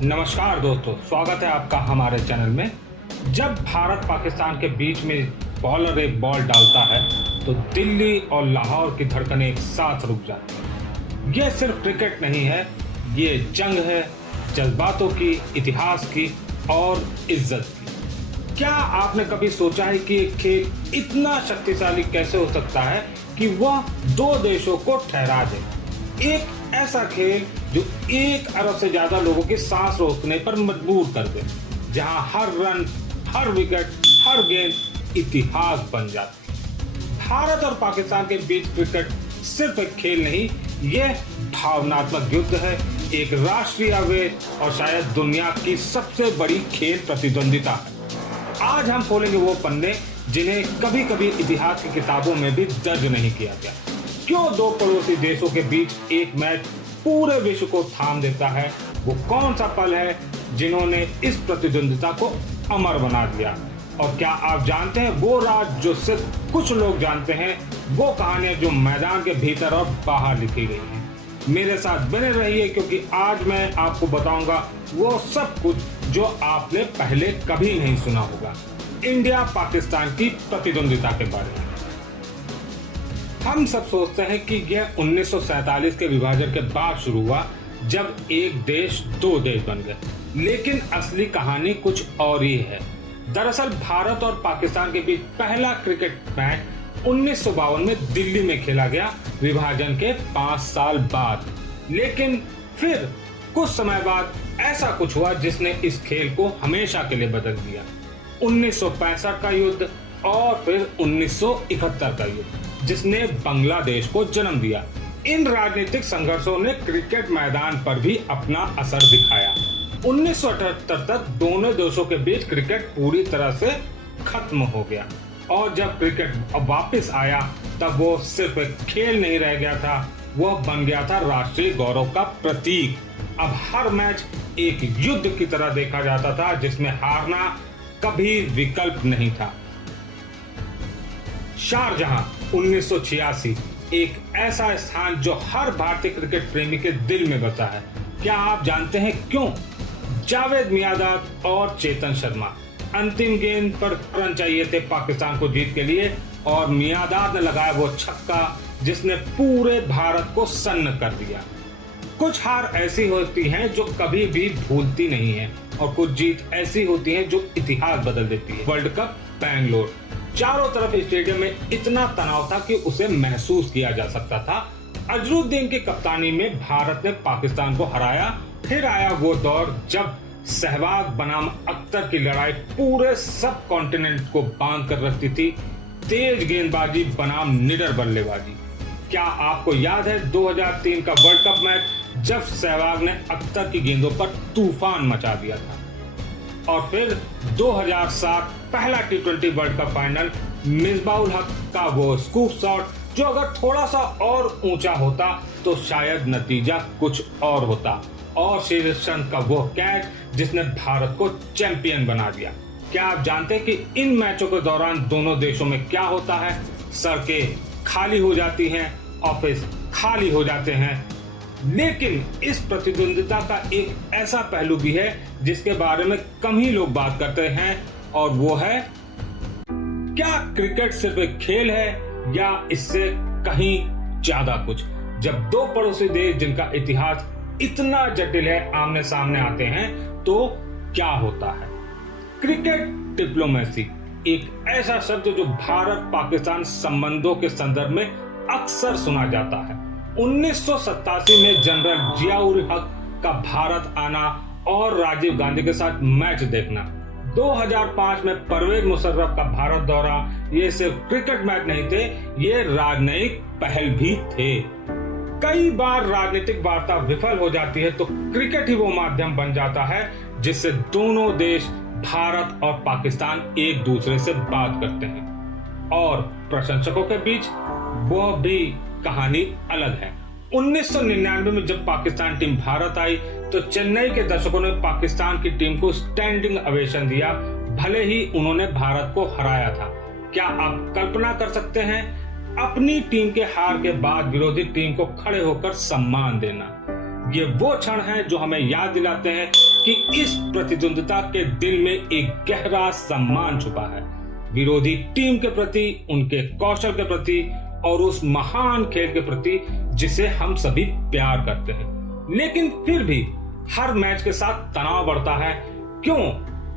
नमस्कार दोस्तों, स्वागत है आपका हमारे चैनल में। जब भारत पाकिस्तान के बीच में बॉलर एक बॉल डालता है तो दिल्ली और लाहौर की धड़कनें एक साथ रुक जाती हैं। यह सिर्फ क्रिकेट नहीं है, ये जंग है, जज्बातों की, इतिहास की और इज्जत की। क्या आपने कभी सोचा है कि एक खेल इतना शक्तिशाली कैसे हो सकता है कि वह दो देशों को ठहरा दे? एक ऐसा खेल जो 1 अरब से ज्यादा लोगों की सांस रोकने पर मजबूर कर दे, जहां हर रन, हर विकेट, हर गेंद इतिहास बन जाती है। भारत और पाकिस्तान के बीच क्रिकेट सिर्फ एक खेल नहीं, यह भावनात्मक युद्ध है, एक राष्ट्रीय आवेश और शायद दुनिया की सबसे बड़ी खेल प्रतिद्वंदिता है। आज हम खोलेंगे वो पन्ने जिन्हें कभी कभी इतिहास की किताबों में भी दर्ज नहीं किया गया। क्यों दो पड़ोसी देशों के बीच एक मैच पूरे विश्व को थाम देता है? वो कौन सा पल है जिन्होंने इस प्रतिद्वंदिता को अमर बना दिया? और क्या आप जानते हैं वो राज जो सिर्फ कुछ लोग जानते हैं, वो कहानियां जो मैदान के भीतर और बाहर लिखी गई हैं? मेरे साथ बने रहिए, क्योंकि आज मैं आपको बताऊंगा वो सब कुछ जो आपने पहले कभी नहीं सुना होगा, इंडिया पाकिस्तान की प्रतिद्वंदिता के बारे में। हम सब सोचते हैं कि यह 1947 के विभाजन के बाद शुरू हुआ, जब एक देश दो देश बन गए, लेकिन असली कहानी कुछ और ही है। दरअसल भारत और पाकिस्तान के बीच पहला क्रिकेट मैच 1952 में दिल्ली में खेला गया, विभाजन के 5 साल बाद। लेकिन फिर कुछ समय बाद ऐसा कुछ हुआ जिसने इस खेल को हमेशा के लिए बदल दिया। 1965 का युद्ध और फिर 1971 का युद्ध, जिसने बांग्लादेश को जन्म दिया। इन राजनीतिक संघर्षों ने क्रिकेट मैदान पर भी अपना असर दिखाया। 1978 तक दोनों देशों के बीच क्रिकेट पूरी तरह से खत्म हो गया, और जब क्रिकेट वापस आया तब वो सिर्फ एक खेल नहीं रह गया था, वह बन गया था राष्ट्रीय गौरव का प्रतीक। अब हर मैच एक युद्ध की तरह देखा जाता था, जिसमें हारना कभी विकल्प नहीं था। शारजहां 1986 एक ऐसा स्थान जो हर भारतीय क्रिकेट प्रेमी के दिल में बसा है। क्या आप जानते हैं क्यों? जावेद मियांदाद और चेतन शर्मा, अंतिम गेंद पर रन चाहिए थे पाकिस्तान को जीत के लिए, और मियांदाद ने लगाया वो छक्का जिसने पूरे भारत को सन्न कर दिया। कुछ हार ऐसी होती हैं जो कभी भी भूलती नहीं है, और कुछ जीत ऐसी होती हैं जो इतिहास बदल देती है। वर्ल्ड कप बेंगलोर, चारों तरफ स्टेडियम में इतना तनाव था कि उसे महसूस किया जा सकता था। अजरुद्दीन की कप्तानी में भारत ने पाकिस्तान को हराया। फिर आया वो दौर जब सहवाग बनाम अख्तर की लड़ाई पूरे सब कॉन्टिनेंट को बांध कर रखती थी, तेज गेंदबाजी बनाम निडर बल्लेबाजी। क्या आपको याद है 2003 का वर्ल्ड कप मैच, जब सहवाग ने अख्तर की गेंदों पर तूफान मचा दिया था? और फिर 2007 पहला T20 world cup final, Misbahul हक का वो स्कूप शॉट जो अगर थोड़ा सा और ऊंचा होता तो शायद नतीजा कुछ और होता, और श्रीलंकन का वो कैच जिसने भारत को चैंपियन बना दिया। क्या आप जानते हैं कि इन मैचों के दौरान दोनों देशों में क्या होता है? सड़कें खाली हो जाती हैं, ऑफिस खाली हो जाते हैं। लेकिन इस प्रतिद्वंदिता का एक ऐसा पहलू भी है जिसके बारे में कम ही लोग बात करते हैं, और वो है, क्या क्रिकेट सिर्फ एक खेल है या इससे कहीं ज्यादा कुछ? जब दो पड़ोसी देश जिनका इतिहास इतना जटिल है आमने सामने आते हैं तो क्या होता है? क्रिकेट डिप्लोमेसी एक ऐसा शब्द जो भारत पाकिस्तान संबंधों के संदर्भ में अक्सर सुना जाता है। 1987 में जनरल जियाउल हक का भारत आना और राजीव गांधी के साथ मैच देखना, 2005 में परवेज मुशर्रफ का भारत दौरा, ये सिर्फ क्रिकेट मैच नहीं थे, ये राजनयिक पहल भी थे। कई बार राजनीतिक वार्ता विफल हो जाती है तो क्रिकेट ही वो माध्यम बन जाता है जिससे दोनों देश, भारत और पाकिस्तान, एक दूसरे से बात करते हैं। और प्रशंसकों के बीच वो भी कहानी अलग है। 1999 में जब पाकिस्तान टीम भारत आई तो चेन्नई के दर्शकों ने पाकिस्तान की टीम को स्टैंडिंग ओवेशन दिया, भले ही उन्होंने भारत को हराया था। क्या आप कल्पना कर सकते हैं अपनी टीम के हार के बाद विरोधी टीम को खड़े होकर सम्मान देना? ये वो क्षण हैं जो हमें याद दिलाते हैं कि इस प्रतिद्वंदिता के दिल में एक गहरा सम्मान छुपा है, विरोधी टीम के प्रति, उनके कौशल के प्रति और उस महान खेल के प्रति जिसे हम सभी प्यार करते हैं। लेकिन फिर भी हर मैच के साथ तनाव बढ़ता है। क्यों?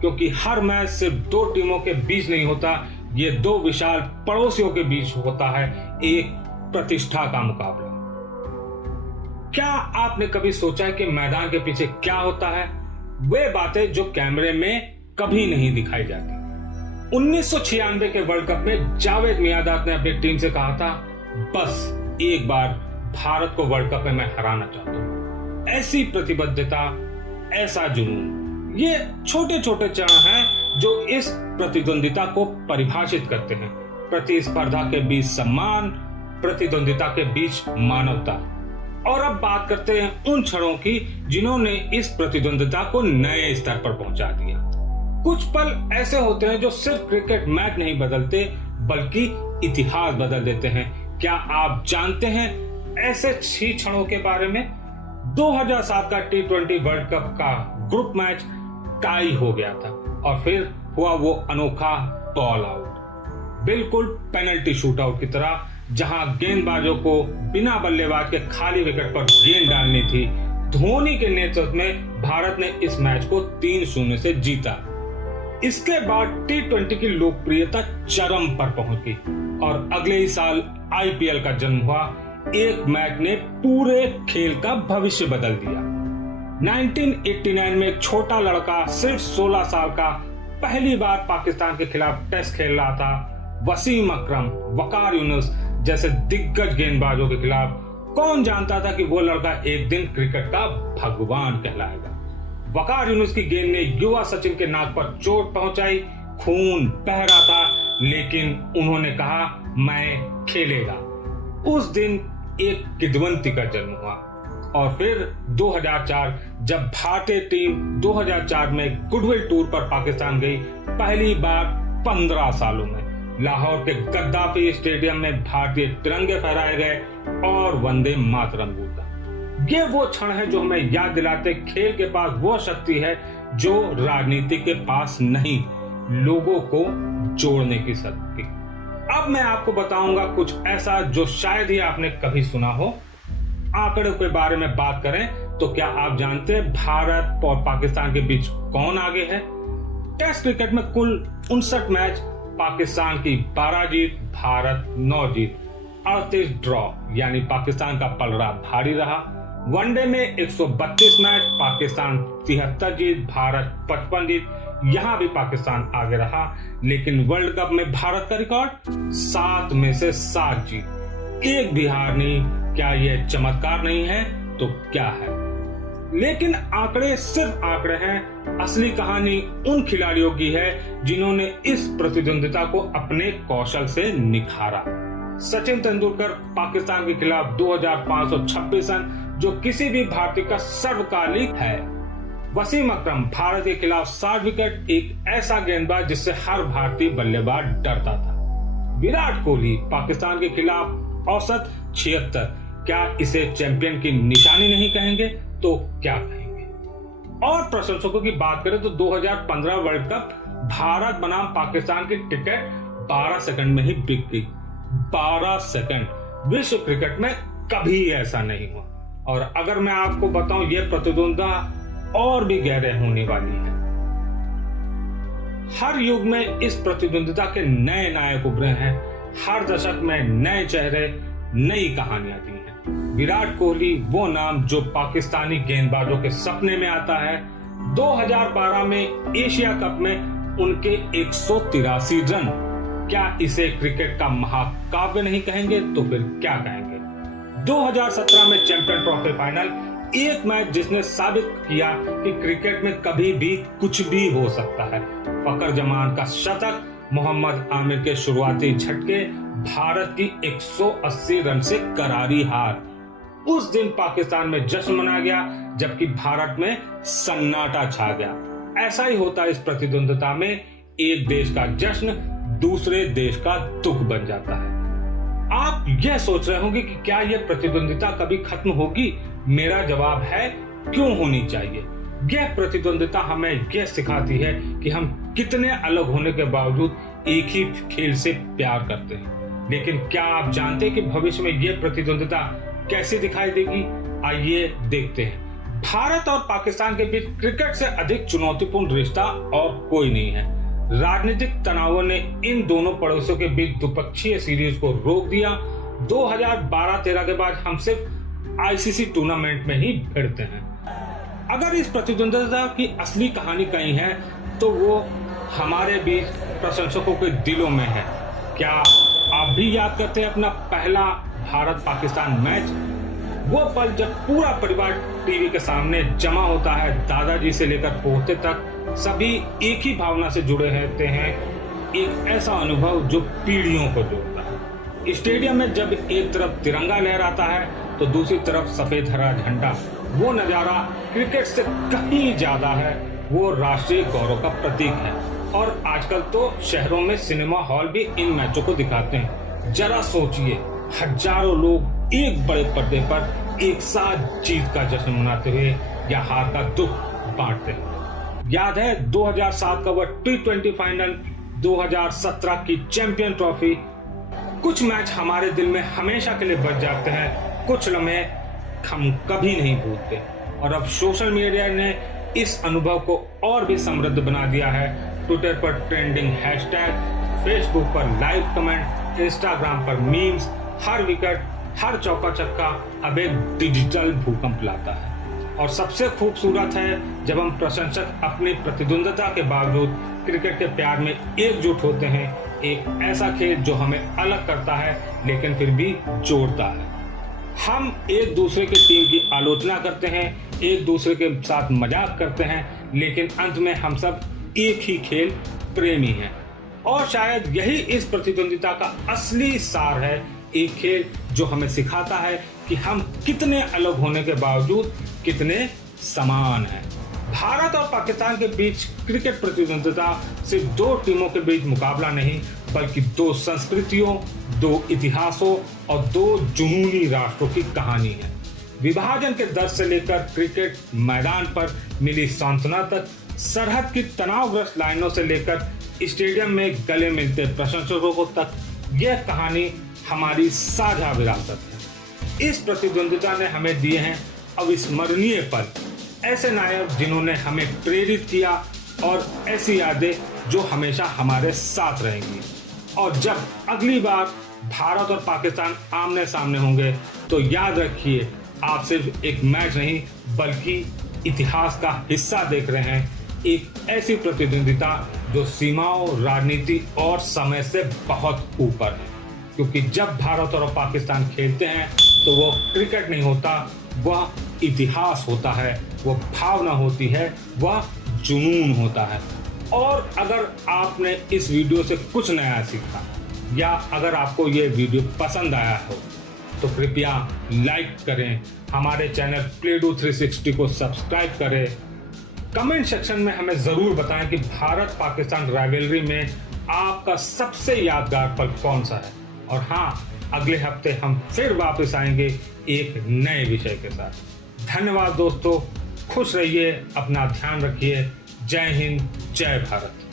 क्योंकि हर मैच सिर्फ दो टीमों के बीच नहीं होता, ये दो विशाल पड़ोसियों के बीच होता है, एक प्रतिष्ठा का मुकाबला। क्या आपने कभी सोचा है कि मैदान के पीछे क्या होता है? वे बातें जो कैमरे में कभी नहीं दिखाई जाती। 1996 के वर्ल्ड कप में जावेद मियांदाद ने अपनी टीम से कहा था, बस एक बार भारत को वर्ल्ड कप में मैं हराना चाहता हूं। ऐसी प्रतिबद्धता, ऐसा जुनून, ये छोटे छोटे चरण हैं जो इस प्रतिद्वंदिता को परिभाषित करते हैं। प्रतिस्पर्धा के बीच सम्मान, प्रतिद्वंदिता के बीच मानवता। और अब बात करते हैं उन क्षणों की जिन्होंने इस प्रतिद्वंदिता को नए स्तर पर पहुंचा दिया। कुछ पल ऐसे होते हैं जो सिर्फ क्रिकेट मैच नहीं बदलते बल्कि इतिहास बदल देते हैं। क्या आप जानते हैं ऐसे 6 क्षणों के बारे में? 2007 का T20 वर्ल्ड कप का ग्रुप मैच टाई हो गया था और फिर हुआ वो अनोखा बॉल आउट, बिल्कुल पेनल्टी शूटआउट की तरह, जहां गेंदबाजों को बिना बल्लेबाज के खाली विकेट पर गेंद डालनी थी। धोनी के नेतृत्व में भारत ने इस मैच को 3-0 से जीता। इसके बाद T20 की लोकप्रियता चरम पर पहुंच गई और अगले ही साल IPL का जन्म हुआ। एक मैच ने पूरे खेल का भविष्य बदल दिया। 1989 में एक छोटा लड़का सिर्फ 16 साल का पहली बार पाकिस्तान के खिलाफ टेस्ट खेल रहा था। वसीम अकरम, वकार यूनुस जैसे दिग्गज गेंदबाजों के खिलाफ। कौन जानता था कि वो लड़का एक दिन क्रिकेट का भगवान कहलाएगा। वकार यूनुस की गेंद ने युवा सचिन के नाक पर चोट पहुंचाई, खून बह रहा था, लेकिन उन्होंने कहा मैं खेलेगा। उस दिन एक किदवंती का जन्म हुआ। और फिर 2004 जब भारतीय टीम 2004 में गुडविल टूर पर पाकिस्तान गई, पहली बार 15 सालों में लाहौर के गद्दाफी स्टेडियम में भारतीय तिरंगे फहराए गए और वंदे मातरम गूंजा। ये वो क्षण है जो हमें याद दिलाते खेल के पास वो शक्ति है जो राजनीति के पास नहीं, लोगों को जोड़ने की शक्ति। अब मैं आपको बताऊंगा कुछ ऐसा जो शायद ही आपने कभी सुना हो। आंकड़ों के बारे में बात करें तो क्या आप जानते हैं भारत और पाकिस्तान के बीच कौन आगे है? टेस्ट क्रिकेट में कुल 59 मैच, पाकिस्तान की 12 जीत, भारत 9 जीत, 38 ड्रॉ, यानी पाकिस्तान का पलड़ा भारी रहा। वनडे में 132 मैच, पाकिस्तान 73 जीत, भारत 55 जीत, यहां भी पाकिस्तान आगे रहा। लेकिन वर्ल्ड कप में भारत का रिकॉर्ड 7 में से 7 जीत, एक भी हार नहीं। क्या यह चमत्कार नहीं है तो क्या है? लेकिन आंकड़े सिर्फ आंकड़े हैं, असली कहानी उन खिलाड़ियों की है जिन्होंने इस प्रतिद्वंदिता को अपने कौशल से निखारा। सचिन तेंदुलकर पाकिस्तान के खिलाफ 2526 रन, जो किसी भी भारतीय का सर्वकालिक है। वसीम अकरम भारत के खिलाफ 60 विकेट, एक ऐसा गेंदबाज जिससे हर भारतीय बल्लेबाज डरता था। विराट कोहली पाकिस्तान के खिलाफ औसत 76, क्या इसे चैंपियन की निशानी नहीं कहेंगे तो क्या कहेंगे? और प्रशंसकों की बात करें तो 2015 वर्ल्ड कप भारत बनाम पाकिस्तान की टिकट 12 सेकंड में ही बिक गई। 12 सेकंड। विश्व क्रिकेट में कभी ऐसा नहीं हुआ। और अगर मैं आपको बताऊं, यह प्रतिद्वंदिता और भी गहरे होने वाली है। हर युग में इस प्रतिद्वंदिता के नए नायक उभरे हैं। हर दशक में नए चेहरे, नई कहानियां दी हैं। विराट कोहली वो नाम जो पाकिस्तानी गेंदबाजों के सपने में आता है। 2012 में एशिया कप में उनके 183 रन, क्या इसे क्रिकेट का महाकाव्य नहीं कहेंगे तो फिर क्या कहेंगे? 2017 में चैंपियन ट्रॉफी फाइनल, एक मैच जिसने साबित किया कि क्रिकेट में कभी भी कुछ भी हो सकता है। फकर जमान का शतक, मोहम्मद आमिर के शुरुआती झटके, भारत की 180 रन से करारी हार। उस दिन पाकिस्तान में जश्न मनाया गया जबकि भारत में सन्नाटा छा गया। ऐसा ही होता है इस प्रतिद्वंदिता में, एक देश का जश्न दूसरे देश का दुख बन जाता है। आप यह सोच रहे होंगे कि क्या यह प्रतिद्वंदिता कभी खत्म होगी? मेरा जवाब है क्यों होनी चाहिए। यह प्रतिद्वंदिता हमें यह सिखाती है कि हम कितने अलग होने के बावजूद एक ही खेल से प्यार करते हैं। लेकिन क्या आप जानते हैं कि भविष्य में यह प्रतिद्वंदिता कैसे दिखाई देगी? आइए देखते हैं। भारत और पाकिस्तान के बीच क्रिकेट से अधिक चुनौतीपूर्ण रिश्ता और कोई नहीं है। राजनीतिक तनावों ने इन दोनों पड़ोसियों के बीच द्विपक्षीय सीरीज को रोक दिया। 2012-13 के बाद हम सिर्फ आईसीसी टूर्नामेंट में ही भिड़ते हैं। अगर इस प्रतिद्वंदिता की असली कहानी कहीं है तो वो हमारे बीच प्रशंसकों के दिलों में है। क्या आप भी याद करते हैं अपना पहला भारत पाकिस्तान मैच? वो पल जब पूरा परिवार टीवी के सामने जमा होता है, दादाजी से लेकर पोते तक सभी एक ही भावना से जुड़े रहते हैं। एक ऐसा अनुभव जो पीढ़ियों को जोड़ता है। स्टेडियम में जब एक तरफ तिरंगा लहराता है तो दूसरी तरफ सफेद हरा झंडा, वो नजारा क्रिकेट से कहीं ज्यादा है। वो राष्ट्रीय गौरव का प्रतीक है। और आजकल तो शहरों में सिनेमा हॉल भी इन मैचों को दिखाते हैं। जरा सोचिए, हजारों लोग एक बड़े पर्दे पर एक साथ जीत का जश्न मनाते हुए या हार का दुख बांटते हैं। याद है 2007 का वह T20 फाइनल, 2017 की चैंपियन ट्रॉफी। कुछ मैच हमारे दिल में हमेशा के लिए बच जाते हैं, कुछ लम्हे हम कभी नहीं भूलते। और अब सोशल मीडिया ने इस अनुभव को और भी समृद्ध बना दिया है। ट्विटर पर ट्रेंडिंग हैशटैग, फेसबुक पर लाइव कमेंट, इंस्टाग्राम पर मीम्स, हर विकेट, हर चौका छक्का अब एक डिजिटल भूकंप लाता है। और सबसे खूबसूरत है जब हम प्रशंसक अपनी प्रतिद्वंदिता के बावजूद क्रिकेट के प्यार में एकजुट होते हैं। एक ऐसा खेल जो हमें अलग करता है लेकिन फिर भी जोड़ता है। हम एक दूसरे की टीम की आलोचना करते हैं, एक दूसरे के साथ मजाक करते हैं, लेकिन अंत में हम सब एक ही खेल प्रेमी हैं। और शायद यही इस प्रतिद्वंदिता का असली सार है। एक खेल जो हमें सिखाता है कि हम कितने अलग होने के बावजूद कितने समान हैं। भारत और पाकिस्तान के बीच क्रिकेट प्रतिद्वंदिता सिर्फ दो टीमों के बीच मुकाबला नहीं, बल्कि दो संस्कृतियों, दो इतिहासों और दो जुनूनी राष्ट्रों की कहानी है। विभाजन के दर्द से लेकर क्रिकेट मैदान पर मिली सांत्वना तक, सरहद की तनावग्रस्त लाइनों से लेकर स्टेडियम में गले मिलते प्रशंसकों तक, यह कहानी हमारी साझा विरासत है। इस प्रतिद्वंदिता ने हमें दिए हैं अविस्मरणीय पल, ऐसे नायक जिन्होंने हमें प्रेरित किया और ऐसी यादें जो हमेशा हमारे साथ रहेंगी। और जब अगली बार भारत और पाकिस्तान आमने सामने होंगे तो याद रखिए, आप सिर्फ एक मैच नहीं बल्कि इतिहास का हिस्सा देख रहे हैं। एक ऐसी प्रतिद्वंदिता जो सीमाओं, राजनीति और समय से बहुत ऊपर है। क्योंकि जब भारत और पाकिस्तान खेलते हैं तो वो क्रिकेट नहीं होता, वह इतिहास होता है, वो भावना होती है, वह जुनून होता है। और अगर आपने इस वीडियो से कुछ नया सीखा या अगर आपको ये वीडियो पसंद आया हो तो कृपया लाइक करें, हमारे चैनल प्लेडू 360 को सब्सक्राइब करें। कमेंट सेक्शन में हमें ज़रूर बताएं कि भारत पाकिस्तान राइवलरी में आपका सबसे यादगार पल कौन सा है। और हाँ, अगले हफ्ते हम फिर वापस आएंगे एक नए विषय के साथ। धन्यवाद दोस्तों, खुश रहिए, अपना ध्यान रखिए। जय हिंद, जय भारत।